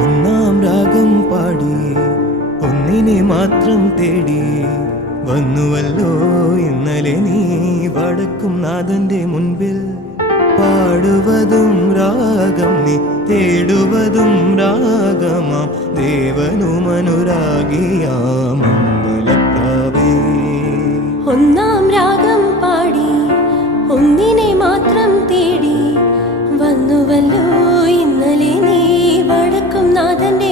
ഒന്നാം രാഗം പാടി ഒന്നിനെ മാത്രം തേടി വന്നുവല്ലോ ഇന്നലെ നീ വടക്കും നാഥന്റെ മുൻപിൽ. പാടുവതും രാഗം നീ തേടുവതും രാഗമാം ദേവനുമനുരാഗിയാം മംഗളപ്രാവേ. ഒന്നാം രാഗം പാടി ഒന്നിനെ മാത്രം തേടി വന്നുവല്ലോ ഇന്നലെ നീ വടക്കും നാഥന്റെ